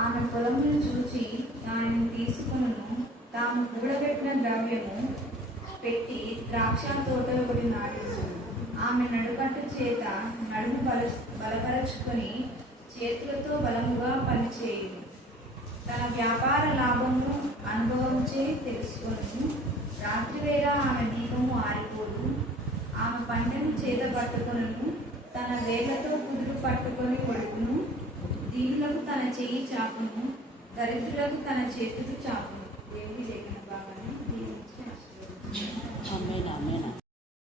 ఆమె పొలమును చూచి దానిని తీసుకొనును, తాము కూడబెట్టిన ద్రవ్యము పెట్టి ద్రాక్ష తోట ఒకటి నాటించును. ఆమె నడుకట్టు చేత నడుము బలపరచుకొని చేతులతో బలముగా పనిచేయును. తన వ్యాపార లాభము అనుభవంచే తెలుసుకొను. రాత్రివేళ ఆమె దీపము ఆరిపోదు. ఆమె పంటను చేత పట్టుకొను, తన వేళ్లతో కుదురు పట్టుకొని కొడుకును. దీనులకు తన చెయ్యి చాపును, దరిద్రులకు తన చేతులు చాపును. దేవుడి లేఖన భాగాన్ని దీవించి ఆశీర్వదించును.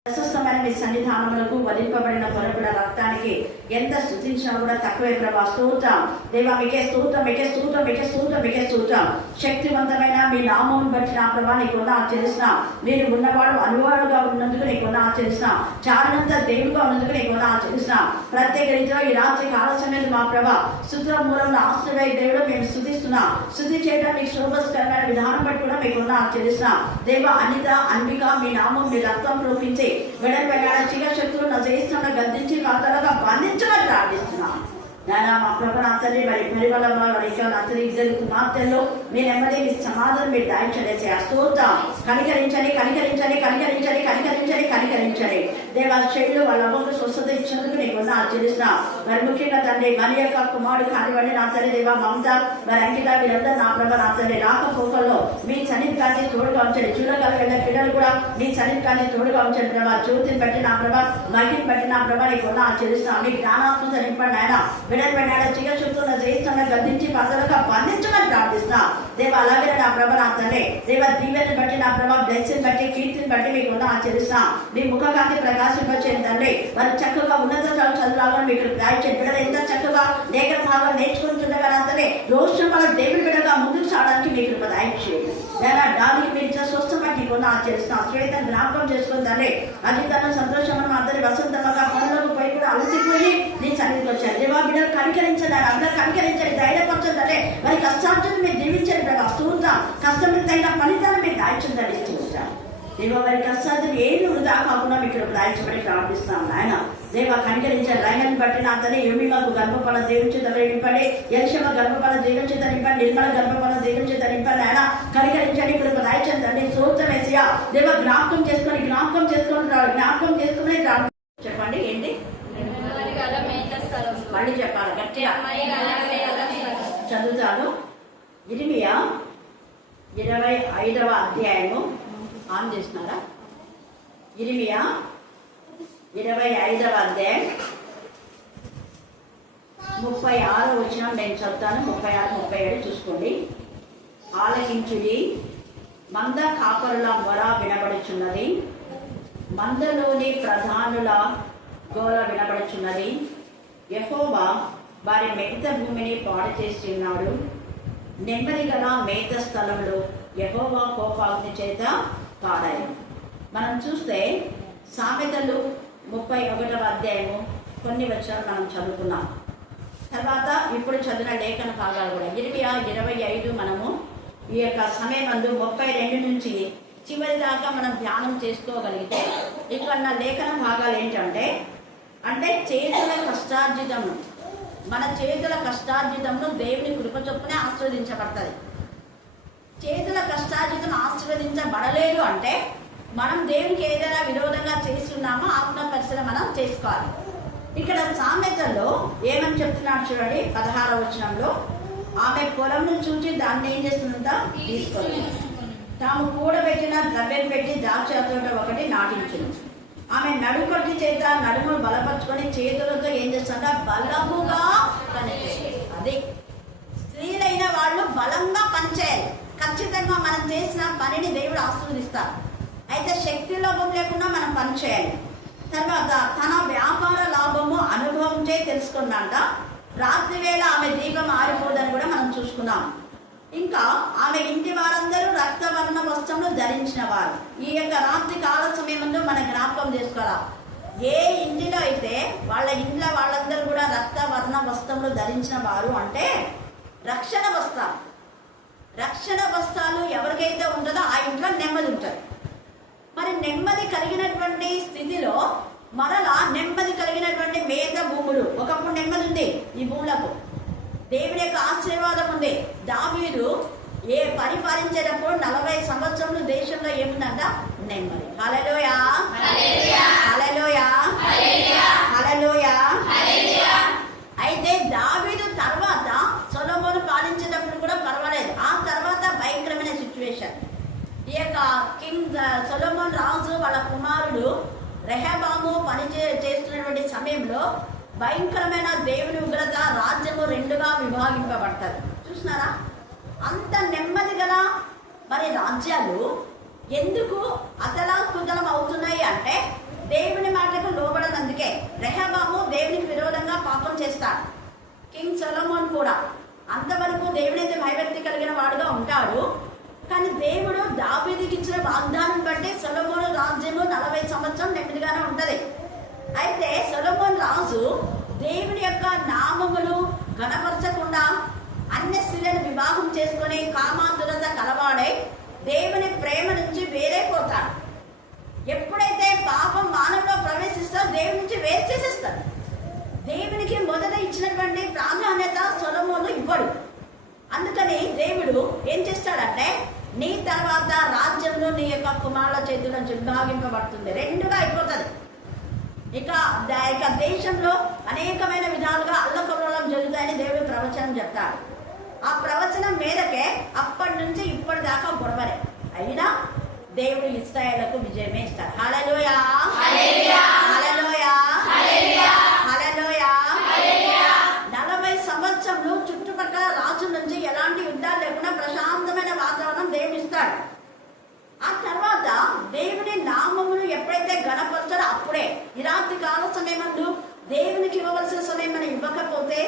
ప్రశస్తమైన మీ సన్నిధానములకు వధింపబడిన పొరబిడ రక్తానికి ఎంత స్తుతించినా కూడా తక్కువే ప్రభా. స్తోత్రం దేవా, మీకే స్తోత్రం, మీకే స్తోత్రం, మీకే స్తోత్రం, మీకే స్తోత్రం. శక్తివంతమైన మీ నామం బట్టి నా ప్రభా నీకు ఆచరిస్తున్న, మీరు ఉన్నవాడు అనువాడుగా ఉన్నందుకు నీకు ఆచరిస్తున్న, చాలినంత దేవుడుగా ఉన్నందుకు నీకు ఆచరిస్తున్న. ప్రత్యేక రీతిలో ఈ రాత్రికి ఆలస్యమైన మా ప్రభా స్తుతుల మూలంలో ఆశ్రయ దేవుడు మేము స్తుతిస్తున్నాం. స్తుతి చేయడం మీకు శోభస్కరమైన విధానం బట్టి కూడా మీకు ఆచరిస్తున్నాం. దేవ అనిత అన్విక మీ నామం మీ రక్తం రూపించి వెడల్పెగాడ చీకశక్తులు నా జయిస్తున్న గద్దించి కాతలుగా బంధించమని ప్రార్థిస్తున్నాను. నాయన మా ప్రభు నా తల్లి మరి పరిమళంలో నా తల్లి ఇద్దరు కుమార్తెల్లో మీ నెమ్మది మీ సమాధానం మీరు దాయించలేసే స్తోత్రం. కనికరించండి, కనికరించండి, కనికరించండి, కనికరించండి, కనికరించండి. దేవా శైలు వాళ్ళ అవ్వకు స్వస్థత ఇచ్చినందుకు నీకు ఆచరిస్తున్నా. మరి ముఖ్యంగా తండ్రి మరి యొక్క కుమారుడు కానివ్వండి నా తల్లి దేవా మమత మరి అంకిత వీరందరూ నా ప్రభ నా తల్లి రాకపోకల్లో మీ సన్నిధికాన్ని తోడుగా ఉంచండి. చూడగల వెళ్ళే పిల్లలు కూడా మీ సన్నిధికాన్ని తోడుగా ఉంచండి ప్రభా. జ్యోతిని బట్టి నా ప్రభ మహిని బట్టి నా ప్రభ నీకు ఆచరిస్తున్నా. మీ జ్ఞానాత్మ నింపండి ఆయన విడబడినాడ చీకశక్తులను జయిస్తున్న గద్దించి పదలుగా బంధించమని ప్రార్థిస్తున్నా. దేవ అలాగే నా ప్రభ నా తండ్రి దేవ దీవెని బట్టి నా ప్రభ బ్లెస్సింగ్ బట్టి కీర్తిని బట్టి మీకు ఆచరిస్తున్నా. మీ ముఖకాంతి ప్రకాశింపచేయండి తండ్రి. వారు చక్కగా ఉన్నత చదువులాగా మీకు దాయిచేయండి. బిడ్డలు ఎంత చక్కగా లేఖన భాగం నేర్చుకుంటుండగా నా తండ్రి రోజు మన దేవుడి బిడ్డగా ముందుకు సాగడానికి మీకు దాయిచేయండి. లేదా దానికి మీరు ఇచ్చిన స్వస్థ బట్టి మీకు ఆచరిస్తున్నా. శ్వేత జ్ఞాపకం చేసుకుని తండ్రి అధికారం సంతోషం అందరి వసంతమ్మగా పనులకు పోయి కూడా అలసిపోయి నీ సన్నిధికి వచ్చారు. దేవా బిడ్డలు కనికరించండి, అందరూ కనికరించండి, ధైర్యపరచండి. మరి కష్టార్జును మీరు దీవించండి ప్రభా. స్తోత్రం. కష్టం తగిన ఫలితాన్ని మీరు దాయించండి. చూస్తాం దేవా వారి కష్టాన్ని ఏమి వృధా కాకుండా మీకు దాయించబడి ప్రార్థిస్తున్నాం నాయన. దేవ కనికరించండి. రైలను బట్టి నా తల్లి యోమిమకు గర్భఫల దేవుని నింపండి, యెషమ గర్భఫల దేవుని చేత నింపండి, నిర్మల గర్భఫల దేవుని చేత నింపండి ఆయన. కనికరించండి, ఇప్పుడు దాయించండి. స్తోత్రం యేసయ్యా. దేవ జ్ఞాపకం చేసుకొని జ్ఞాపకం చేసుకుని చెప్పండి ఏంటి మళ్ళీ చెప్పాలి గట్టిగా చదువుతాను. ఇర్మియా 25వ అధ్యాయము ఆన్ చేస్తున్నారా? ఇర్మియా 25వ అధ్యాయం 36 వచనం నేను చదువుతాను. 36, 37 చూసుకోండి. ఆలకించుడి, మంద కాపరుల మొర వినబడుచున్నది, మందలోని ప్రధానుల గోల వినబడుచున్నది. యెహోవా వారి మేత భూమిని పాడు చేసి ఉన్నాడు. నెమ్మది గల మేత స్థలంలో యెహోవా కోపాగ్ని చేత పాడాయి. మనం చూస్తే సామెతలు 31వ అధ్యాయము కొన్ని వచనాలు మనం చదువుకున్నాం. తర్వాత ఇప్పుడు చదివిన లేఖన భాగాలు కూడా ఇర్మియా 25 మనము ఈ యొక్క సమయమందు 32 నుంచి చివరి దాకా మనం ధ్యానం చేసుకోగలిగితే ఇక్కడ నా లేఖన భాగాలు ఏంటంటే చేతుల కష్టార్జితము, మన చేతుల కష్టార్జితమును దేవుని కృప చొప్పునే ఆశీర్వదించబడుతుంది. చేతుల కష్టార్జితం ఆశీర్వదించబడలేదు అంటే మనం దేవునికి ఏదైనా విరోధంగా చేస్తున్నామో ఆత్మ పరిశీలన మనం చేసుకోవాలి. ఇక్కడ సామెతల్లో ఏమని చెప్తున్నాడు చూడండి. 16వ వచనంలో ఆమె పొలంను చూసి దాన్ని ఏం చేస్తుందంట తీసుకొని తాము కూడబెట్టిన ద్రవ్యం పెట్టి ద్రాక్ష తోట ఒకటి నాటించును. ఆమె నడుకొట్టి చేత నడుమును బలపరుచుకొని చేతులతో ఏం చేస్తుంట బలముగా పనిచేయాలి. అది స్త్రీలైన వాళ్ళు బలంగా పనిచేయాలి. ఖచ్చితంగా మనం చేసిన పనిని దేవుడు ఆశీర్వదిస్తారు. అయితే శక్తి లోపం లేకుండా మనం పనిచేయాలి. తర్వాత తన వ్యాపార లాభము అనుభవంచే తెలుసుకున్నాక రాత్రి వేళ ఆమె దీపం ఆరిపోదని కూడా మనం చూసుకున్నాం. ఇంకా ఆమె ఇంటి వారందరూ రక్తవర్ణ వస్త్రములు ధరించిన వారు. ఈ యొక్క రాత్రి కాల సమయంలో మనం జ్ఞాపకం చేసుకోవాలి. ఏ ఇంటిలో అయితే వాళ్ళ ఇంట్లో వాళ్ళందరూ కూడా రక్తవర్ణ వస్త్రములు ధరించిన వారు అంటే రక్షణ వస్త్రాలు. రక్షణ వస్త్రాలు ఎవరికైతే ఉంటుందో ఆ ఇంట్లో నెమ్మది ఉంటుంది. మరి నెమ్మది కలిగినటువంటి స్థితిలో మరలా నెమ్మది కలిగినటువంటి మేత భూములు, ఒకప్పుడు నెమ్మది ఉంది ఈ భూములకు, దేవుని యొక్క ఆశీర్వాదం ఉంది. దావీదు పరిపాలించేటప్పుడు 40 సంవత్సరములు దేశంలో ఏముందంట? నెమ్మది. హల్లెలూయా, హల్లెలూయా, హల్లెలూయా. అయితే దావీదు తర్వాత సొలొమోను పాలించేటప్పుడు కూడా పర్వాలేదు. ఆ తర్వాత భయంకరమైన సిచ్యువేషన్. ఈ యొక్క కింగ్ సొలొమోన్ రాజు వాళ్ళ కుమారుడు రెహబాము చేస్తున్నటువంటి సమయంలో భయంకరమైన దేవుని ఉగ్రత, రాజ్యము 2గా విభాగింపబడతారు. చూస్తున్నారా? అంత నెమ్మది గల మరి రాజ్యాలు ఎందుకు అతలాకుతలం అవుతున్నాయి అంటే దేవుని మాటకు లోబడనందుకే. రెహబాము దేవునికి విరోధంగా పాపం చేస్తాడు. కింగ్ సొలొమోన్ కూడా అంతవరకు దేవుని భయభక్తి కలిగిన వాడుగా ఉంటాడు. కానీ దేవుడు దావీదుకి ఇచ్చిన వాగ్దానం బట్టి సొలొమోను రాజ్యము 40 సంవత్సరం నెమ్మదిగానే ఉంటది. అయితే సొలొమోన్ రాజు దేవుని యొక్క నామములు ఘనపరచకుండా అన్య స్త్రీలను వివాహం చేసుకుని కామాతురత కలవాడై దేవుని ప్రేమ నుంచి వేరైపోతాడు. ఎప్పుడైతే పాపం మానవులో ప్రవేశిస్తో దేవుని నుంచి వేరు చేసేస్తాడు. దేవునికి మొదట ఇచ్చినటువంటి ప్రాధాన్యత సొలొమోను ఇవ్వడు. అందుకని దేవుడు ఏం చేస్తాడంటే నీ తర్వాత రాజ్యంలో నీ యొక్క కుమారుల చేతుల విభాగింపబడుతుంది, 2గా అయిపోతుంది. ఇక దేశంలో అనేకమైన విధాలుగా అల్లకల్లోలం జరుగుతాయని దేవుడు ప్రవచనం చెప్తాడు. ఆ ప్రవచనం మేరకే అప్పటి నుంచి ఇప్పటిదాకా గొడవలే. అయినా దేవుడు ఇశ్రాయేలుకు విజయమే ఇస్తాడు. హల్లెలూయా, హల్లెలూయా, హల్లెలూయా, హల్లెలూయా. 40 సంవత్సరాలు చుట్టుపక్కల రాజుల నుంచి ఎలాంటి యుద్ధాలు లేకుండా ప్రశాంతమైన వాతావరణం దేవుడు ఇస్తాడు. ఆ తర్వాత దేవుని నామములు ఎప్పుడైతే గణపరచారో అప్పుడే ఈ రాత్రి కాల సమయమందు దేవునికి ఇవ్వవలసిన సమయం మనం ఇవ్వకపోతే,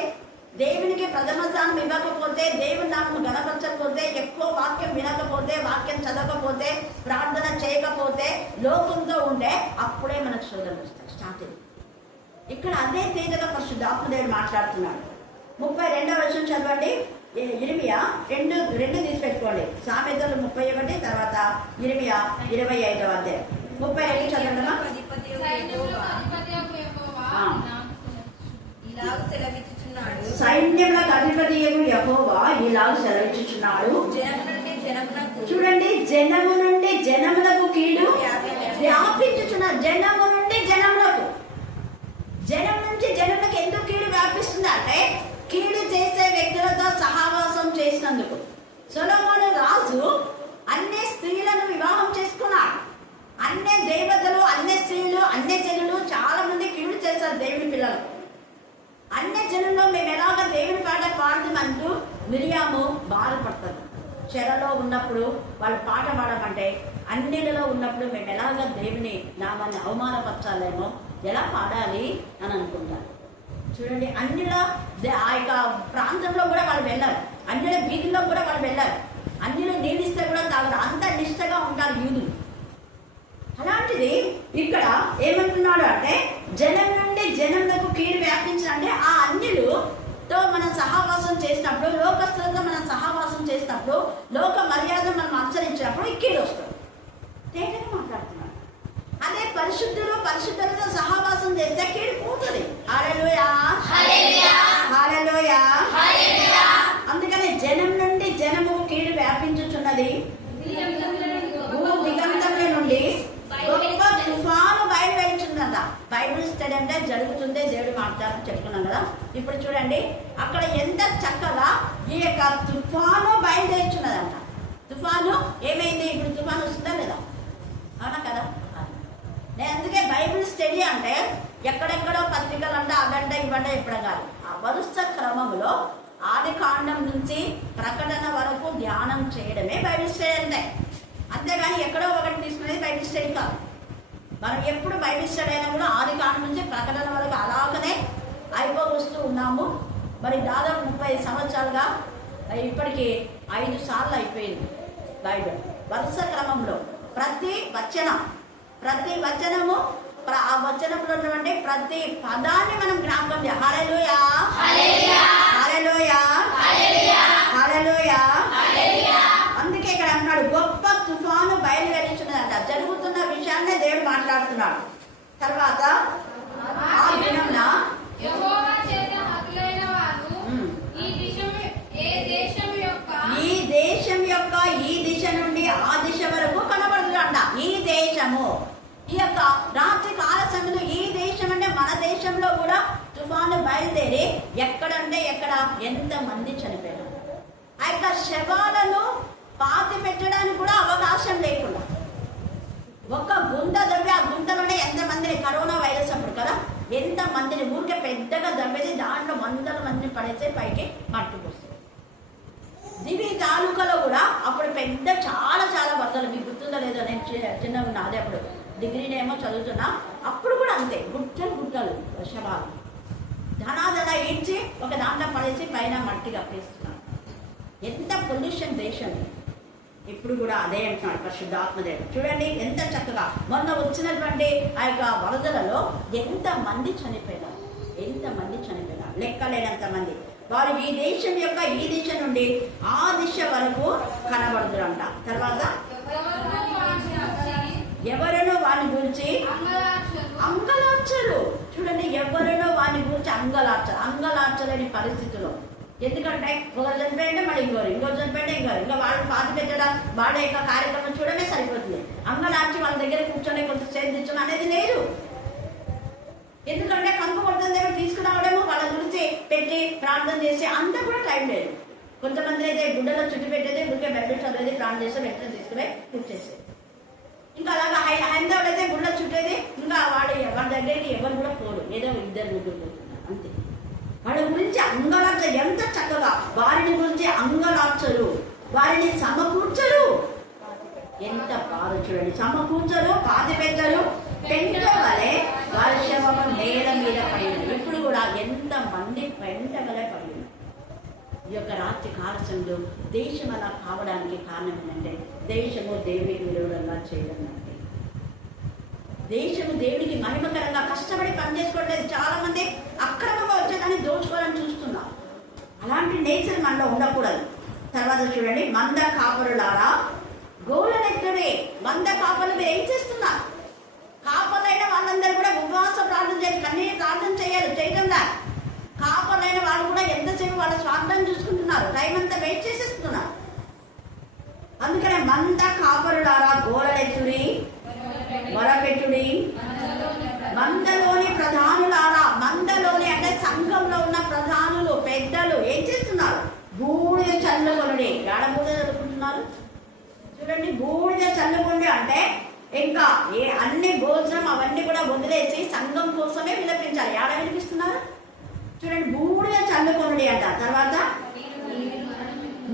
దేవునికి ప్రథమ స్థానం ఇవ్వకపోతే, దేవుని నామము గణపరచకపోతే, ఎక్కువ వాక్యం వినకపోతే, వాక్యం చదవకపోతే, ప్రార్థన చేయకపోతే, లోకంతో ఉండే అప్పుడే మనకు శోధనలు వస్తాయి. స్టార్టింగ్ ఇక్కడ అదే తేజగా పరిశుద్ధాత్మ దేవుడు మాట్లాడుతున్నాడు. 32వ వచనం చదవండి. ఇర్మియా 2 తీసి పెట్టుకోండి. సామెతలు 31, తర్వాత ఇర్మియా 25వ అధ్యాయం 32 చదవండి. సైన్యములకు అధిపతియగు యెహోవా ఇలాగ సెలవిచ్చుచున్నాడు. చూడండి, జనము నుండి జనములకు కీడు వ్యాపించుచున్న. జనము నుండి జనములకు, జనం నుంచి జనములకు ఎందుకు కీడు వ్యాపిస్తుంది అంటే కీడు చేసే వ్యక్తులతో సహవాసం చేసినందుకు. సొలొమోను రాజు అన్ని స్త్రీలను వివాహం చేసుకున్నాడు. అన్ని దేవతలు, అన్ని స్త్రీలు, అన్ని జనులు చాలా మంది కీడు చేశారు దేవుని పిల్లలు. అన్ని జనుల్లో మేము ఎలాగ దేవుని పాట పాడదామంటూ మిరియాము బాధపడతారు. చెరలో ఉన్నప్పుడు వాళ్ళు పాట పాడమంటే అన్నిలలో ఉన్నప్పుడు మేము ఎలాగ దేవుని నామాన్ని అవమానపరచాలేమో, ఎలా పాడాలి అని అనుకుంటారు. చూడండి, అన్నిలో ఆ యొక్క ప్రాంతంలో కూడా వాళ్ళు వెళ్ళారు, అన్నిల వీధుల్లో కూడా వాళ్ళు వెళ్ళారు. అన్నిలో నీళ్ళిస్తే కూడా తాగరు, అంత నిష్టగా ఉంటారు యూదులు. అలాంటిది ఇక్కడ ఏమంటున్నాడు అంటే జనం నుండి జనంలకు కీడు వ్యాపించాలంటే ఆ అన్యులతో మనం సహవాసం చేసినప్పుడు, లోకస్తులతో మనం సహవాసం చేసినప్పుడు, లోక మర్యాద మనం అనుసరించినప్పుడు ఈ కీడు వస్తుంది. తేటగా మాట్లాడుతున్నాడు. అదే పరిశుద్ధులతో సహవాసం చేస్తే కీడు పోతుంది. హల్లెలూయా, హల్లెలూయా, హల్లెలూయా. అందుకని జనం నుండి జనము కీడు వ్యాపించుచున్నది. దిగంతముల నుండి గొప్ప తుఫాను బయలువెళ్తుందంట. బైబిల్ స్టడీ అంటే జరుగుతుందే దేవుడు మాట్లాడాలని చెప్పుకున్నాం కదా. ఇప్పుడు చూడండి, అక్కడ ఎంత చక్కగా ఈ యొక్క తుఫాను బయలుదేరుచున్నదంట. తుఫాను ఏమైంది? ఇప్పుడు తుఫాను వస్తుందా లేదా? అవునా కదా? నేను అందుకే బైబిల్ స్టడీ అంటే ఎక్కడెక్కడో పత్రికలు అంటే అదంటే ఇవ్వంటే ఎప్పడం కాదు. ఆ వరుస క్రమంలో ఆది కాండం నుంచి ప్రకటన వరకు ధ్యానం చేయడమే బైబిల్ స్టడీ అంటే. అంతేగాని ఎక్కడో ఒకటి తీసుకునేది బైబిల్ స్టడీ కాదు. మనం ఎప్పుడు బైబిల్ స్టడీ అయినా కూడా ఆది కాండం నుంచి ప్రకటన వరకు అలాగనే అయిపోవస్తూ ఉన్నాము. మరి దాదాపు 30 సంవత్సరాలుగా ఇప్పటికీ 5 సార్లు అయిపోయింది బైబిల్ వరుస క్రమంలో. ప్రతి వచనము ఆ వచనంలో ఉన్నటువంటి ప్రతి పదాన్ని మనం జ్ఞాపకం చేయాలి. హల్లెలూయా, హల్లెలూయా, హల్లెలూయా, హల్లెలూయా. అందుకే ఇక్కడ అన్నాడు గొప్ప తుఫాను బయలువెళ్తున్నదంట. జరుగుతున్న విషయాన్నే దేవుడు మాట్లాడుతున్నాడు. తర్వాత ఆ దినమున యెహోవా చేత హతులైన వారు ఈ దిశ యొక్క రాత్రి కాల సమయంలో ఈ దేశం అంటే మన దేశంలో కూడా తుఫాను బయలుదేరి ఎక్కడంటే ఎక్కడ ఎంతమంది చనిపోయారు. ఆ యొక్క శవాలను పాతి పెట్టడానికి కూడా అవకాశం లేకుండా ఒక గుంత దవ్వి, ఆ గుంతలోనే ఎంతమందిని, కరోనా వైరస్ అప్పుడు కదా ఎంతమందిని ఊరికే పెద్దగా దవ్వేది, దాంట్లో వందల మందిని పడేస్తే పైకి మట్టుకొస్తుంది. దివి తాలూకాలో కూడా అప్పుడు పెద్ద చాలా చాలా వరదలు, మీకు గుర్తుందో లేదో, నేను చిన్నగా ఉన్నా అదే అప్పుడు డిగ్రీనేమో చదువుతున్నా, అప్పుడు కూడా అంతే గుట్టలు గుట్టలు శవాలు ధనాధన ఈడ్చి ఒక దాంట్లో పడేసి పైన మట్టి కప్పేస్తున్నారు. ఎంత పొల్యూషన్ దేశం. ఇప్పుడు కూడా అదే అంటున్నాడు పరిశుద్ధాత్మదేవుడు. చూడండి ఎంత చక్కగా మొన్న వచ్చినటువంటి ఆ యొక్క వరదలలో ఎంతమంది చనిపోయినారు, ఎంతమంది చనిపోయినారు, లెక్కలేనంత మంది. వారు ఈ దేశం యొక్క ఈ దిశ నుండి ఆ దిశ వరకు కనబడుతురంట. తర్వాత ఎవరైనా వాని గురించి అంగలార్చరు. చూడండి, ఎవరైనా వాని గురించి అంగలార్చలేని పరిస్థితిలో. ఎందుకంటే ఒకరు చనిపోయింటే మళ్ళీ ఇంకోరు చనిపోయింటే ఇంకా వాళ్ళు పాతి పెట్టడం, వాళ్ళ యొక్క కార్యక్రమం చూడమే సరిపోతుంది. అంగలార్చి వాళ్ళ దగ్గర కూర్చొని కొంత సేపు తెచ్చడం అనేది లేదు. ఎందుకంటే కంపు కొడుతుంది తీసుకురావడము, వాళ్ళ గురించి పెట్టి ప్రార్థన చేసి అంతా కూడా టైం లేదు. కొంతమంది అయితే గుడ్డలో చుట్టు పెట్టేది, గుడికే బెడ్ చదివేది, ప్రార్థన చేస్తే వెంటనే తీసుకుని కూర్చేసేది. ఇంకా అలాగా హైదరాబాద్ అయితే గుడ్డ చుట్టేది, ఇంకా వాళ్ళ దగ్గరికి ఎవరు కూడా పోరు, ఏదో ఇద్దరు ముగ్గురు పోతున్నారు అంతే. వాళ్ళ గురించి అంగలార్చ, ఎంత చక్కగా వారిని గురించి అంగలార్చరు, వారిని సమకూర్చరు. ఎంత బాధ చూడండి, సమకూర్చరు, పాతి పెట్టరు, పెంట వలె వారి శవము నేల మీద పడింది. ఇప్పుడు కూడా ఎంతమంది పెంట వలె పడి ఉన్నారు. ఈ యొక్క రాత్రి కాలశంలో దేశం అలా కావడానికి కారణం ఏంటంటే దేశము దేవునికి విలువలంగా చేయడం. దేశము దేవునికి మహిమకరంగా కష్టపడి పనిచేసుకోవట్లేదు. చాలా మంది అక్రమంగా వచ్చేదాన్ని దోచుకోవాలని చూస్తున్నారు. అలాంటి నేచర్ మనలో ఉండకూడదు. తర్వాత చూడండి, మంద కాపరులారా గోలనెత్తరే. మంద కాపరులు మీరు ఏం చేస్తున్నారు? కాపర్లైన వాళ్ళందరూ కూడా ఉపవాస ప్రార్థన చేయాలి, కన్నీరు ప్రార్థన చేయాలి, చేయకుండా కాపర్లైన వాళ్ళు కూడా ఎంతసేపు వాళ్ళ స్వార్థం చూసుకుంటున్నారు, టైం అంతా వెయిట్ చేసేస్తున్నారు. అందుకనే మంద కాపరులారా గోలనెత్తుడి, మొరపెట్టుడి. మందలోని ప్రధానులారా, మందలోని అంటే సంఘంలో ఉన్న ప్రధానులు పెద్దలు ఏం చేస్తున్నారు? బూడిద చల్లుకొనుడి. ఏడ బూడిద చల్లుకుంటున్నారు చూడండి, బూడిద చల్లుకోండి అంటే ఇంకా అన్ని భోజనం అవన్నీ కూడా వదిలేసి సంఘం కోసమే విలపించాలి. ఏడ వినిపిస్తున్నారు చూడండి, బూడిద చల్లుకొనుడి అంట. తర్వాత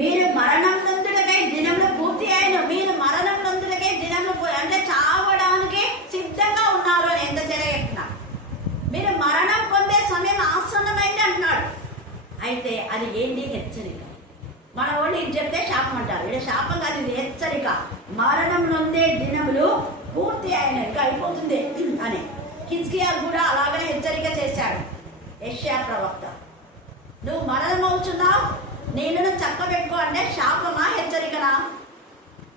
మీరు మరణం నందులకై దినములు పూర్తి అయిన, మీరు మరణం నందులకై దినములు అంటే చావడానికి సిద్ధంగా ఉన్నారు అని ఎంత చెప్తున్నారు. మీరు మరణం పొందే సమయం ఆసన్నమైంది అంటున్నాడు. అయితే అది ఏంటి? హెచ్చరిక. మన వాళ్ళు ఇది చెప్తే శాపం అంటారు, ఇది శాపం కాదు, ఇది హెచ్చరిక. మరణం నొందే దినములు పూర్తి అయిన, ఇంకా అయిపోతుంది అని హిజ్కియా కూడా అలాగనే హెచ్చరిక చేశాడు యెషయా ప్రవక్త. నువ్వు మరణం అవుతున్నావు, నీళ్ళను చక్కబెట్టుకో అంటే శాపమా హెచ్చరికనా?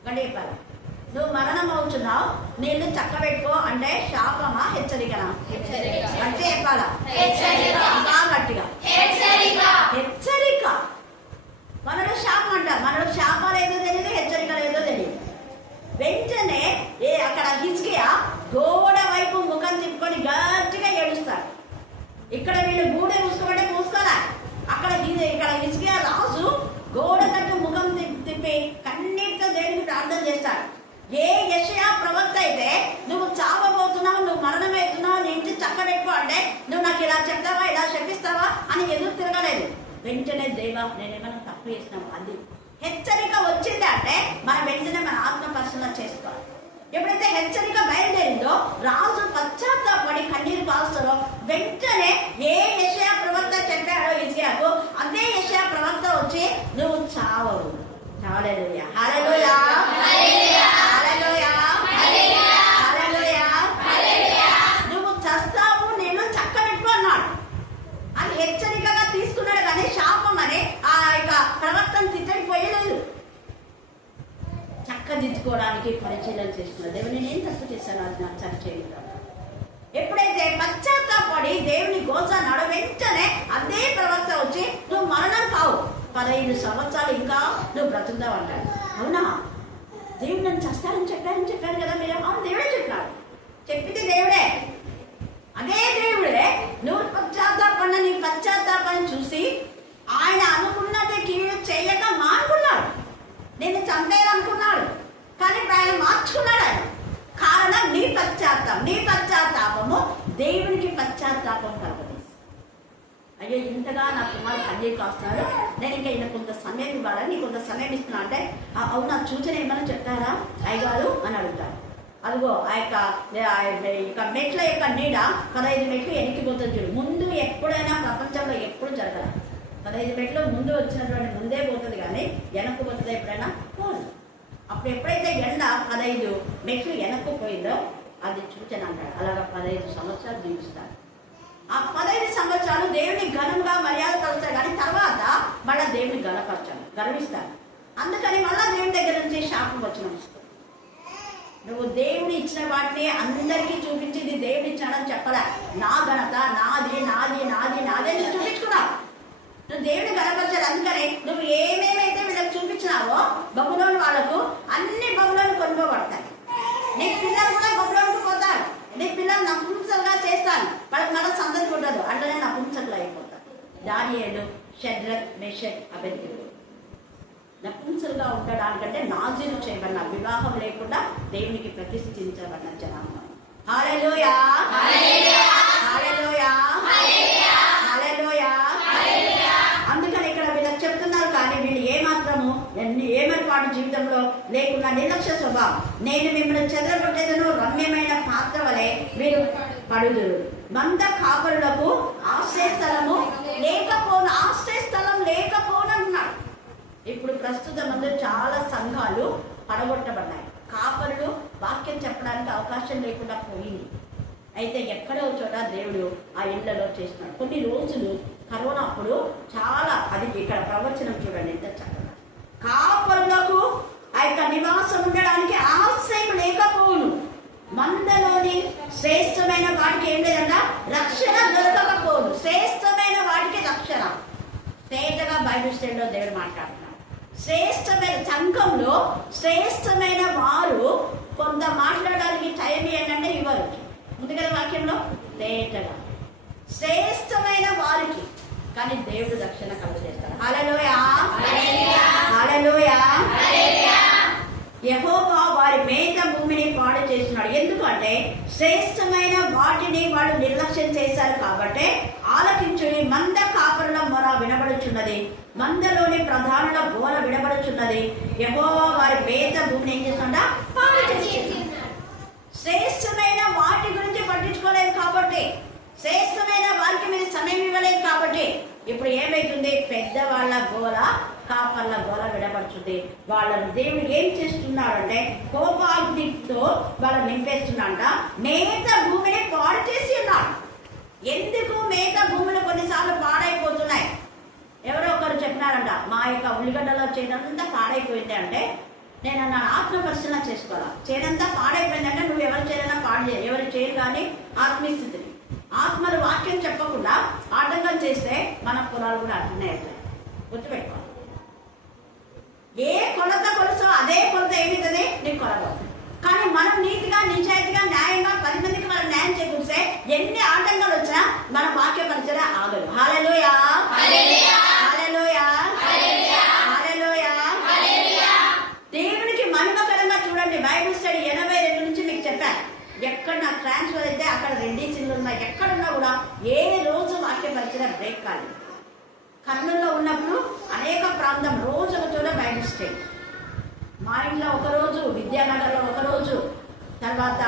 గడిపాలి. నువ్వు మరణం అవుతున్నావు, నీళ్ళు చక్కబెట్టుకో అంటే శాపమా హెచ్చరికనా? అంటే చెప్పాలా? గట్టిగా హెచ్చరిక. మనలో శాపం అంటారు, మనలో శాపాలు ఏదో తెలియదు, హెచ్చరికలు ఏదో తెలియదు. వెంటనే అక్కడ హిజ్కియా గోడ వైపు ముఖం తిప్పుకొని గట్టిగా ఏడుస్తాడు. ఇక్కడ వీళ్ళు గూడె మూసుకోమంటే మూసుకోరా, ఇక్కడ హిజ్కియా రాజు గోడ తట్టు ముఖం తిప్పి కన్నీటితో దేవునికి ప్రార్థన చేస్తాడు. ఏ యెషయా ప్రవక్త అయితే నువ్వు చావబోతున్నావు, నువ్వు మరణమవుతున్నావు, నీ ఇంటి చక్కబెట్టుకో అంటే నువ్వు నాకు ఇలా చెప్తావా, ఇలా చెప్పిస్తావా అని ఎదురు తిరగలేదు. వెంటనే దేవా నేనేమైనా తప్పు చేసినావు, అది హెచ్చరిక వచ్చింది అంటే మనం వెంటనే మన ఆత్మ పరిశీలన చేసుకోవాలి. ఎప్పుడైతే హెచ్చరిక బయలుదేరిందో రాజు పశ్చాత్తాపడి కన్నీరు కాల్స్తారో వెంటనే ఏ యెషయా ప్రవక్త చెప్పాడో హిజ్కియాకు అదే యెషయా ప్రవక్త వచ్చి నువ్వు చావవు. హల్లెలూయా, హల్లెలూయా, హల్లెలూయా, హల్లెలూయా. నువ్వు చస్తావు, నేను చక్కబెట్టుకో అన్నాడు. అది హెచ్చరికగా తీసుకున్నాడు కానీ శాపం అని ఆ యొక్క ప్రవక్తను తిట్టడిపోయలేదు. చక్కదిద్దుకోవడానికి పరిశీలన చేస్తున్నారు. దేవుని నేను తప్పు చేశాను, అది నాకు సరి చేయలేదు. ఎప్పుడైతే పశ్చాత్తాపడి దేవుని గోచాన్నాడో వెంటనే అదే ప్రవక్త వచ్చి నువ్వు మరణం కావు, 15 సంవత్సరాలు ఇంకా నువ్వు బ్రతుకుతావు అంటాడు. అవునా? దేవుడు నన్ను చస్తానని చెప్పాడు కదా మీరు? అవును, దేవుడే చెప్పాడు. చెప్పింది దేవుడే. అదే దేవుడే నువ్వు పశ్చాత్తాపడిన నీ పశ్చాత్తాపాన్ని చూసి ఆయన అనుకున్నది కీడు చేయక మానుకున్నాడు. నేను చంపేయాలనుకున్నాడు, కానీ ఆయన మార్చుకున్నాడు. ఆయన కారణం నీ పశ్చాత్తాపము దేవునికి పశ్చాత్తాపం కలగదు. అయ్యో ఇంతగా నా కుమారుడు కన్నీరు కాస్తున్నాడు, నేను ఇంకా ఈయన కొంత సమయం ఇవ్వాలని కొంత సమయం ఇస్తున్నా అంటే అవునా సూచన ఏమని చెప్తారా అయ్యగారు అని అడుగుతారు. అదిగో ఆ యొక్క మెట్ల యొక్క నీడ 15 మెట్లు ఎనికిపోతుంది చూడు. ముందు ఎప్పుడైనా ప్రపంచంలో ఎప్పుడు జరగదు. 15 మెట్లు ముందు వచ్చినటువంటి ముందే పోతుంది, కానీ వెనక్కు పోతుంది ఎప్పుడైనా పోదు. అప్పుడు ఎప్పుడైతే ఎండ 15 మెట్లు వెనక్కు పోయిందో అది సూచన అంటాడు. అలాగా 15 సంవత్సరాలు జీవిస్తారు. ఆ 15 సంవత్సరాలు దేవుని ఘనంగా మర్యాద పరుస్తారు, కానీ తర్వాత మళ్ళీ దేవుని గణపరచాలి, గర్విస్తారు. అందుకని మళ్ళా దేవుని దగ్గర నుంచి శాపం వచ్చిన నువ్వు దేవుని ఇచ్చిన వాటిని అందరికీ చూపించింది దేవుని ఇచ్చాడని చెప్పలే. నా ఘనత నాది నాది నాది నాదే నువ్వు చూపించుకున్నావు. నువ్వు దేవుని గణపరచాలి. అందుకని నువ్వు ఏమేమైతే వీళ్ళకి చూపించినావో బబులోను వాళ్ళకు అన్ని బబులోను కొనుక్కోబడతాయి. నీ పిల్లలు కూడా బబులోనుకు పోతారు. నీ పిల్లలు నపుంసకులుగా చేస్తాను, వాళ్ళకి మళ్ళీ సంతతి ఉండదు, అట్లనే నపుంసకులు అయిపోతారు. దానియేలు, షడ్రక్, మెషక్, అబేద్నెగో నపుంసకులుగా ఉండడానికంటే నాజీరు చేయబడిన, వివాహం లేకుండా దేవునికి ప్రతిష్ఠించబడిన జనాంగం. హల్లెలూయా, హల్లెలూయా, హల్లెలూయా. అందుకని ఇక్కడ వీళ్ళకి చెప్తున్నారు, కానీ వీళ్ళు ఏమాత్రము ఏమర్పాటు జీవితంలో లేకుండా నిర్లక్ష్య స్వభావం. నేను మిమ్మల్ని చెదరగొట్టేదను, రమ్యమైన పాత్ర వలె మీరు పడుదురు. మంద కాపరులకు ఆశ్రయస్థలము లేకపోనంటున్నాడు. ఇప్పుడు ప్రస్తుతం చాలా సంఘాలు పడగొట్టబడ్డాయి. కాపరులు వాక్యం చెప్పడానికి అవకాశం లేకుండా పోయింది. అయితే ఎక్కడో చోట దేవుడు ఆ ఇళ్లలో చేస్తున్నాడు. కొన్ని రోజులు కరోనా అప్పుడు చాలా, అది ఇక్కడ ప్రవచనం చూడండి ఎంత చక్కగా, కాపరులకు ఆ యొక్క నివాసం ఉండడానికి ఆశ్రయం లేకపోను, మందలోని శ్రేష్టమైన వాటికి ఏం లేదంట, రక్షణ దొరకకపోను. శ్రేష్టమైన వాటికి రక్షణ. తేటగా బైబిల్ స్టైల్లో దేవుడు మాట్లాడుతున్నాడు. శ్రేష్టమైన సంఘంలో శ్రేష్టమైన వారు కొంత మాట్లాడడానికి టైం ఏంటంటే ఇవ్వరు. ముందుగా వాక్యంలో తేటగా శ్రేష్టమైన వారికి, కానీ దేవుడు రక్షణ కలుగజేస్తాడు. హల్లెలూయా, హల్లెలూయా. యెహోవా వారి మేత భూమిని పాడు చేస్తున్నాడు. ఎందుకంటే శ్రేష్టమైన వాటిని వాడు నిర్లక్ష్యం చేశారు. కాబట్టి ఆలకించుడి, మంద కాపరుల మొర వినబడుచున్నది, మందలోని ప్రధానుల గోల వినబడుచున్నది. యెహోవా వారి మేత భూమిని ఏం చేస్తుందా, పాడు చేస్తున్నాడు. శ్రేష్టమైన వాటి గురించి పట్టించుకోలేదు కాబట్టి, శ్రేష్టమైన వారికి మీరు సమయం ఇవ్వలేదు కాబట్టి ఇప్పుడు ఏమైతుంది, పెద్దవాళ్ళ గోల, కాపర్ల గోల వినబడుతుంది. వాళ్ళను దేవుడు ఏం చేస్తున్నాడంటే కోపాగ్నితో వాళ్ళని నింపేస్తున్నాడ. మేత భూమిని పాడు చేసి ఉన్నాడు. ఎందుకు మేత భూములు కొన్నిసార్లు పాడైపోతున్నాయి? ఎవరో ఒకరు చెప్పినారంట, మా యొక్క ఉల్లిగడ్డలో చేనంతా పాడైపోయింది అంటే నేను నా ఆత్మ పరిశీలన చేసుకోవాలా. చేనంతా పాడైపోయిందంటే నువ్వు ఎవరి చేరైనా పాడు చేయాలి, ఎవరి చేయరు. కానీ ఆత్మీయ స్థితిని, ఆత్మలు వాక్యం చెప్పకుండా ఆటంకం చేస్తే మన పొలాలు కూడా అట్లనే అవుతాయి. గుర్తుపెట్టుకోవాలి. ఏ కొలత కొలుసో అదే కొలత ఏమిటది నీకు కొలగదు. కానీ మనం నీతిగా, నిజాయితీగా, న్యాయంగా 10 మందికి మనం న్యాయం చేకూరిస్తే ఎన్ని ఆటంకాలు వచ్చినా మన వాక్య పరిచయం ఆగదు. హల్లెలూయా, హల్లెలూయా, హల్లెలూయా. దేవునికి మహిమకరంగా చూడండి. బైబిల్ స్టడీ 82 నుంచి మీకు చెప్పాను. ఎక్కడ నాకు ట్రాన్స్ఫర్ అయితే అక్కడ 2 టీచింగ్లు ఉన్నాయి. ఎక్కడున్నా కూడా ఏ రోజు వాక్య పరిచయం బ్రేక్ కాలేదు. కర్నూలులో ఉన్నప్పుడు అనేక ప్రాంతం రోజుల చోట బైబిల్ స్టడీ. మా ఇంట్లో ఒకరోజు, విద్యానగర్లో ఒకరోజు, తర్వాత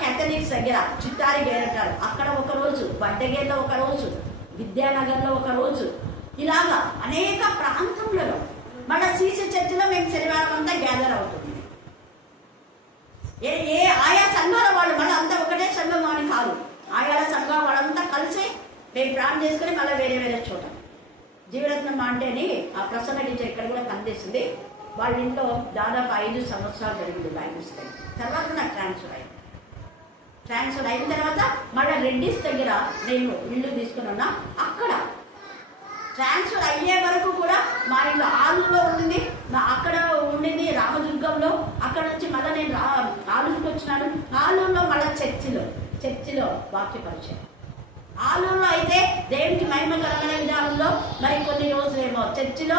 కేథలిక్స్ దగ్గర చిత్తారి గేరంటారు అక్కడ ఒకరోజు, వడ్డగేర్లో ఒకరోజు, విద్యానగర్లో ఒకరోజు, ఇలాగా అనేక ప్రాంతములలో. మన సీసీ చర్చిలో మేము శనివారం అంతా గ్యాదర్ అవుతుంది. ఆయా సంఘాల వాళ్ళు మన అంతా ఒకటే సంఘం అని కాదు, ఆయా సంఘాల వాళ్ళంతా కలిసి మేము ప్లాన్ చేసుకుని మళ్ళీ వేరే వేరే చోట. జీవరత్నం అంటేని ఆ ప్రసన్న టీచర్ ఇక్కడ కూడా పనిచేస్తుంది. వాళ్ళ ఇంట్లో దాదాపు 5 సంవత్సరాలు జరిగింది బైబిల్ స్టడీ. తర్వాత నాకు ట్రాన్స్ఫర్ అయిన తర్వాత మళ్ళీ రెడ్డిస్ దగ్గర నేను ఇల్లు తీసుకుని ఉన్నా. అక్కడ ట్రాన్స్ఫర్ అయ్యే వరకు కూడా మా ఇంట్లో ఆలూరులో ఉండింది, అక్కడ ఉండింది రామదుర్గంలో. అక్కడ నుంచి మళ్ళీ నేను ఆలూరుకి వచ్చినాను. ఆలూరులో మళ్ళీ చర్చిలో వాక్య పరిచయం. ఆలూరులో అయితే దేవునికి మహిమకరమైన విధానంలో మరి కొన్ని రోజులేమో చర్చిలో,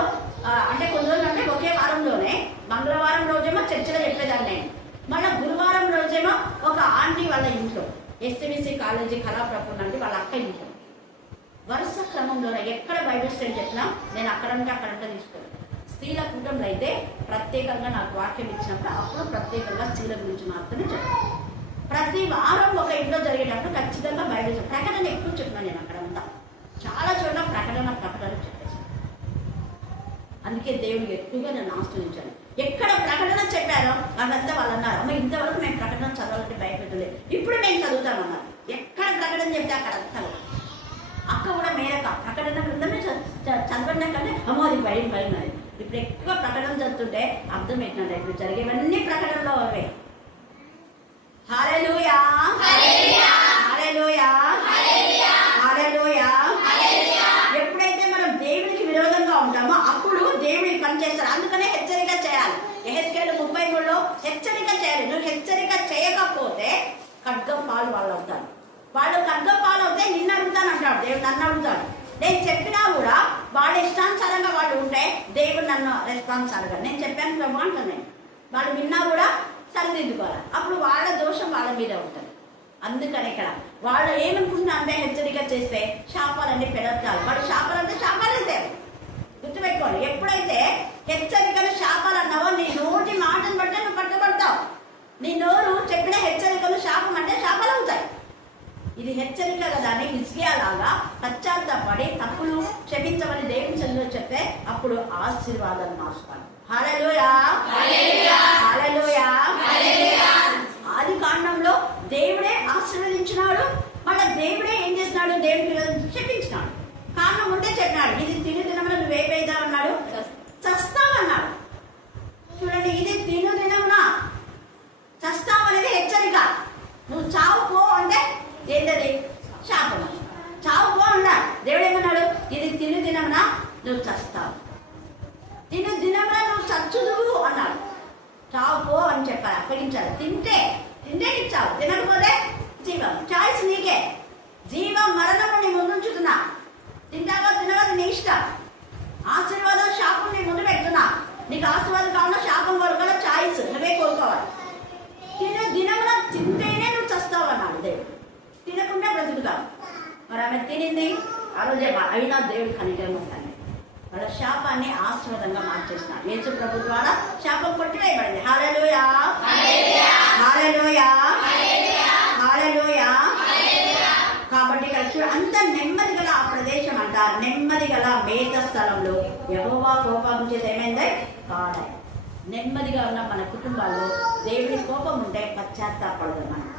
అంటే కొన్ని రోజులు అంటే ఒకే వారంలోనే మంగళవారం రోజేమో చర్చిలో చెప్పేదాన్ని నేను. మళ్ళీ గురువారం రోజేమో ఒక ఆంటీ వాళ్ళ ఇంట్లో, ఎస్టీబీసీ కాలేజీ కళాప్రపూర్ణ అంటే వాళ్ళ అక్క ఇంట్లో, వరుస క్రమంలోనే ఎక్కడ బైబిల్ స్టడీ చెప్పినా నేను అక్కడంటే తీసుకున్నాను. స్త్రీల కూటంలో అయితే ప్రత్యేకంగా నాకు వాక్యం ఇచ్చినప్పుడు అప్పుడు ప్రత్యేకంగా స్త్రీల గురించి మాత్రమే చెప్పాను. ప్రతి వారం ఒక ఇంట్లో జరిగేటప్పుడు ఖచ్చితంగా బైబిల్ ప్రకటన ఎక్కువ చెప్పినాను నేను. అక్కడంతా చాలా చోట్ల ప్రకటన చెప్పేసి, అందుకే దేవుడు ఎక్కువగా నన్ను ఆశ్రయించాను. ఎక్కడ ప్రకటన చెప్పారో అదంతా వాళ్ళు అన్నారు, అమ్మ ఇంతవరకు మేము ప్రకటన చదవాలంటే భయపెట్టలేదు, ఇప్పుడు మేము చదువుతామన్నారు. ఎక్కడ ప్రకటన చెప్తే అక్కడ అంతా అక్క కూడా మేరక ప్రకటన గ్రంథమే చదవడం కంటే అమ్మో అది భయం అది. ఇప్పుడు ఎక్కువ ప్రకటన చదువుతుంటే అర్థం ఏంటంటే ఇప్పుడు జరిగేవన్నీ ప్రకటనలో అవే. హల్లెలూయా హల్లెలూయా హల్లెలూయా. ఎప్పుడైతే మనం దేవునికి విరోధంగా ఉంటామో అప్పుడు దేవుడికి పని చేస్తారు. అందుకనే హెచ్చరిక చేయాలి. యెహెజ్కేలు 33లో హెచ్చరిక చేయాలి. నువ్వు హెచ్చరిక చేయకపోతే ఖడ్గం పాలు వాళ్ళు అవుతారు. వాళ్ళు ఖడ్గం పాలు అవుతే నిన్ను అడుగుతాను అంటాడు దేవుడు, నన్ను అడుగుతాడు. నేను చెప్పినా కూడా వాళ్ళ ఇష్టానుసారంగా వాళ్ళు ఉంటే దేవుడు నన్ను రెస్పాన్స్ అడగాడు. నేను చెప్పాను బాగుంటుంది, నేను వాళ్ళు విన్నా కూడా సరిదిద్దుకోవాలి. అప్పుడు వాళ్ళ దోషం వాళ్ళ మీద ఉంటుంది. అందుకని ఇక్కడ వాళ్ళు ఏమనుకుంటున్నా అంటే హెచ్చరిక చేస్తే శాపాలన్నీ పెడతారు. వాడు శాపాలంటే శాపాలైతే గుర్తుపెట్టుకోండి. ఎప్పుడైతే హెచ్చరికలు శాపాలు అన్నావో నీ నోటి మాటను బట్టి నువ్వు పట్టబడతావు. నీ నోరు చెప్పిన హెచ్చరికలు శాపం అంటే శాపాలు అవుతాయి. ఇది హెచ్చరిక కదా అని హిజ్కియాలాగా పశ్చాత్తాపడి తప్పులు క్షమించమని దేవుని సన్నిధిలో చెప్తే అప్పుడు ఆశీర్వాదాలు మార్చుతాను. హల్లెలూయా హల్లెలూయా. ఆది కాండంలో దేవుడే ఆశీర్వదించినాడు, మళ్ళీ దేవుడే ఏం చేసినాడు, దేవుడికి చెప్పించినాడు. కారణం ఉంటే చెప్పినాడు, ఇది తినుదినమున నువ్వేపేదా అన్నాడు, చస్తావన్నాడు. చూడండి, ఇది తినుదినమున చస్తావు అనేది హెచ్చరిక. నువ్వు చావు పో అంటే ఏంటది, శాపం. చావు పో అన్నాడు. దేవుడు ఏమన్నాడు, ఇది తినుదినమున నువ్వు చస్తావు, తినుదినమున నువ్వు చచ్చుదువు అన్నాడు. చావు పో అని చెప్పాలి, అప్పగించాలి. తింటే నీకు చావు, తినకపోతే జీవం. చాయిస్ నీకే. జీవం మరణము నీ ముందుంచుతున్నా, తింటావో తినవో నీ ఇష్టం. ఆశీర్వాదం శాపం నీ ముందు పెడుతున్నా. నీకు ఆశీర్వాదం కావాలా శాపం కోరుకోవాలా చాయిస్ నువ్వే కోరుకోవాలి. దినమున తింటేనే నువ్వు చస్తావు అన్నాడు దేవుడు, తినకుండా బ్రతుకుతావు. మరి ఆమె తినింది ఆ రోజే, అయినా దేవుడు కనికరంగా ఉంటాడు. వాళ్ళ శాపాన్ని ఆశీర్వాదంగా మార్చేసినాడు. యేసు ప్రభు ద్వారా శాపం కొట్టివేయబడింది. హల్లెలూయా హల్లెలూయా హల్లెలూయా. కాబట్టి ఇక్కడ అంత నెమ్మది గల ఆ ప్రదేశం అంట, నెమ్మది గల మేత స్థలంలో యెహోవా కోపం చేత ఏమైంది పాడాయి. నెమ్మదిగా ఉన్న మన కుటుంబాల్లో దేవుడి కోపం ఉంటే పశ్చాత్తాపడదు మనం.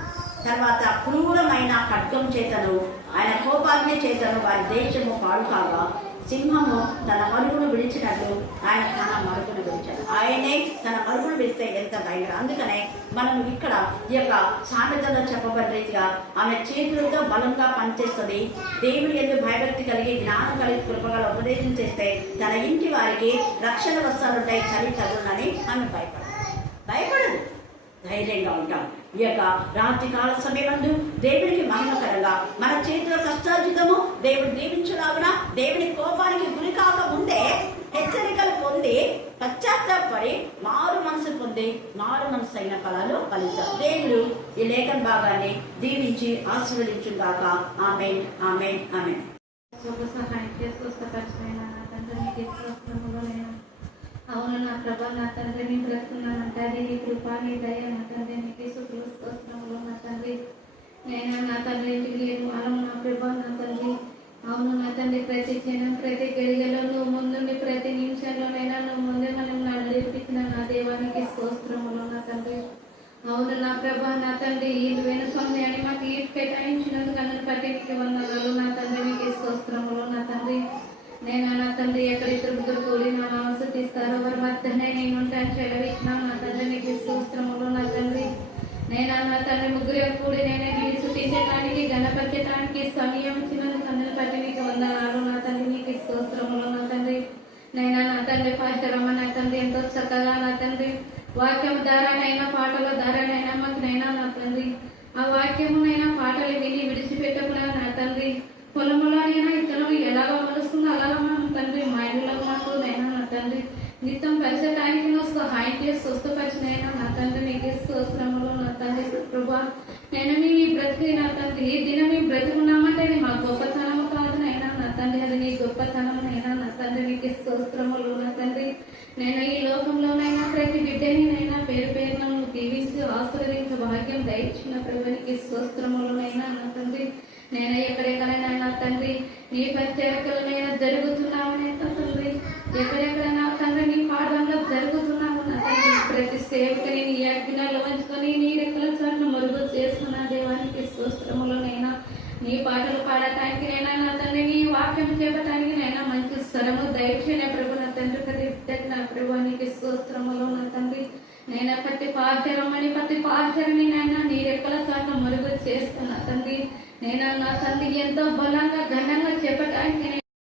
తర్వాత క్రూరమైన ఖడ్గం చేతను ఆయన కోపాగ్ని చేతను వారి దేశము పాడు కాగా సింహము తన మరుగును విడిచినట్లు ఆయన తన మరుగును విడిచాడు. ఆయనే తన మరుగును విడిస్తే ఎంత భయంకరం. అందుకనే మనం ఇక్కడ ఈ యొక్క సామెతలో చెప్పబడిన రీతిగా ఆమె చేతులతో బలంగా పనిచేస్తుంది. దేవుని యందు భయభక్తి కలిగి జ్ఞానం కలిగి కృపగల ఉపదేశం చేస్తే తన ఇంటి వారికి రక్షణ వస్త్రాలుంటాయి, చలి తగులని ఆమె భయపడదు, ధైర్యంగా ఉంటాం. ఈ యొక్క రాత్రి కాల సమయమందు దేవునికి మహిమకరంగా మన చేతిలో కష్టార్జితము దేవుడు దీవించులాగున దేవుని కోపానికి గురి కాక ముందే హెచ్చరికలు పొంది పశ్చాత్తాపడి మారు మనసు పొంది మారు మనసు అయిన ఫలాలు ఫలించారు. దేవుడు ఈ లేఖన భాగాన్ని దీవించి ఆశీర్వదించుగాక. ఆమేన్ ఆమేన్ ఆమేన్. అవును నా ప్రభా, నా తండ్రి నీ బ్రతుకున్నాను తండ్రి, నీ కృప నీ దయ నా తండ్రి, నీకు స్తోత్రములు నా తండ్రి. నేను నా తండ్రి ఇంటికి లేని వాళ్ళము నా ప్రభా నా తండ్రి. అవును నా తండ్రి, ప్రతి క్షణం ప్రతి గడియలో నువ్వు ముందుండి ప్రతి నిమిషంలోనైనా నువ్వు ముందే మనం నడిపించిన నా దేవానికి స్తోత్రములు నా తండ్రి. అవును నా ప్రభా నా తండ్రి, ఈ వేణుస్వామి అని మాకు ఈ కేటాయించినందుకు నన్ను బట్టి నీకు వందనాలు నా తండ్రి, నీకు స్తోత్రములు నా తండ్రి. నేను నా తండ్రి ఎక్కడిద్దరు ముగ్గురు కూడి నా నామసు తీస్తారో వారి మధ్యనే నేను ఉంటాను చెలవిచ్చినాను నా తండ్రి, నీకు స్తోత్రములు నా తండ్రి. నేను నా తండ్రి ముగ్గురు కూడి నేను నేను స్తుతించడానికి గణపరచడానికి సమయం ఇచ్చినందుకు నన్ను బట్టి నీకు వందనాలు నా తండ్రి, నీకు స్తోత్రములు నైనా నా తండ్రి పాస్టర్ అమ్మ నా తండ్రి ఎంతో చక్కగా నా తండ్రి వాక్యం ద్వారానైనా పాటల ద్వారానైనా మాకు నైనా నా తండ్రి ఆ వాక్యమునైనా పాటలు విని విడిచిపెట్టకుండా నా తండ్రి పొలములోనైనా ఇతరులు ఎలాగో మలుస్తుందో అలాగ మనం తండ్రి మా ఇంట్లో మాకు నైనా నా తండ్రి నిత్యం పరిచయటానికి నువ్వు సహాయం చేసి స్వస్థపరిచినైనా నా తండ్రి నీకు స్తోత్రములు నా తండ్రి ప్రభా నేను మీ బ్రతికి నా తండ్రి ఈ దినం మీ బ్రతుకున్నామంటే అది మా గొప్పతనము కాదు నైనా నా తండ్రి అది నీ గొప్పతనమునైనా నా తండ్రి నీకు స్తోత్రములు నా తండ్రి నేను ఈ లోకంలోనైనా ప్రతి బిడ్డనినైనా పేరు పేరున నువ్వు దీవించి ఆశీర్వదించే భాగ్యం దయచిన ప్రభునికి స్తోత్రములనైనా నా తండ్రి నేను ఎక్కడెక్కడైనా నా తండ్రి నీ పరిచర్యలనైనా జరుగుతున్నామనే తండ్రి ఎక్కడెక్కడ నా తండ్రి నీ పాఠంలో జరుగుతున్నాము నా తండ్రి ప్రతి సేవకుని నీ అగ్నిలో వంచుకొని నీ రెక్కల చాటును మరుగు చేస్తున్న దేవానికి స్తోత్రములనైనా నీ పాటలు పాడటానికి నైనా నా తండ్రి నీ వాక్యం చెప్పటానికి నైనా మంచి స్వరము దయచేయన ప్రభు నా తండ్రి ప్రతి నా ప్రభునికి స్తోత్రములు నా తండ్రి నేను ప్రతి పాఠరమని ప్రతి పాఠరని నైనా నీ రెక్కల చాటును మరుగు చేస్తున్నా తండ్రి నేను నా తండ్రి ఎంతో బలంగా ఘనంగా చెప్పటానికి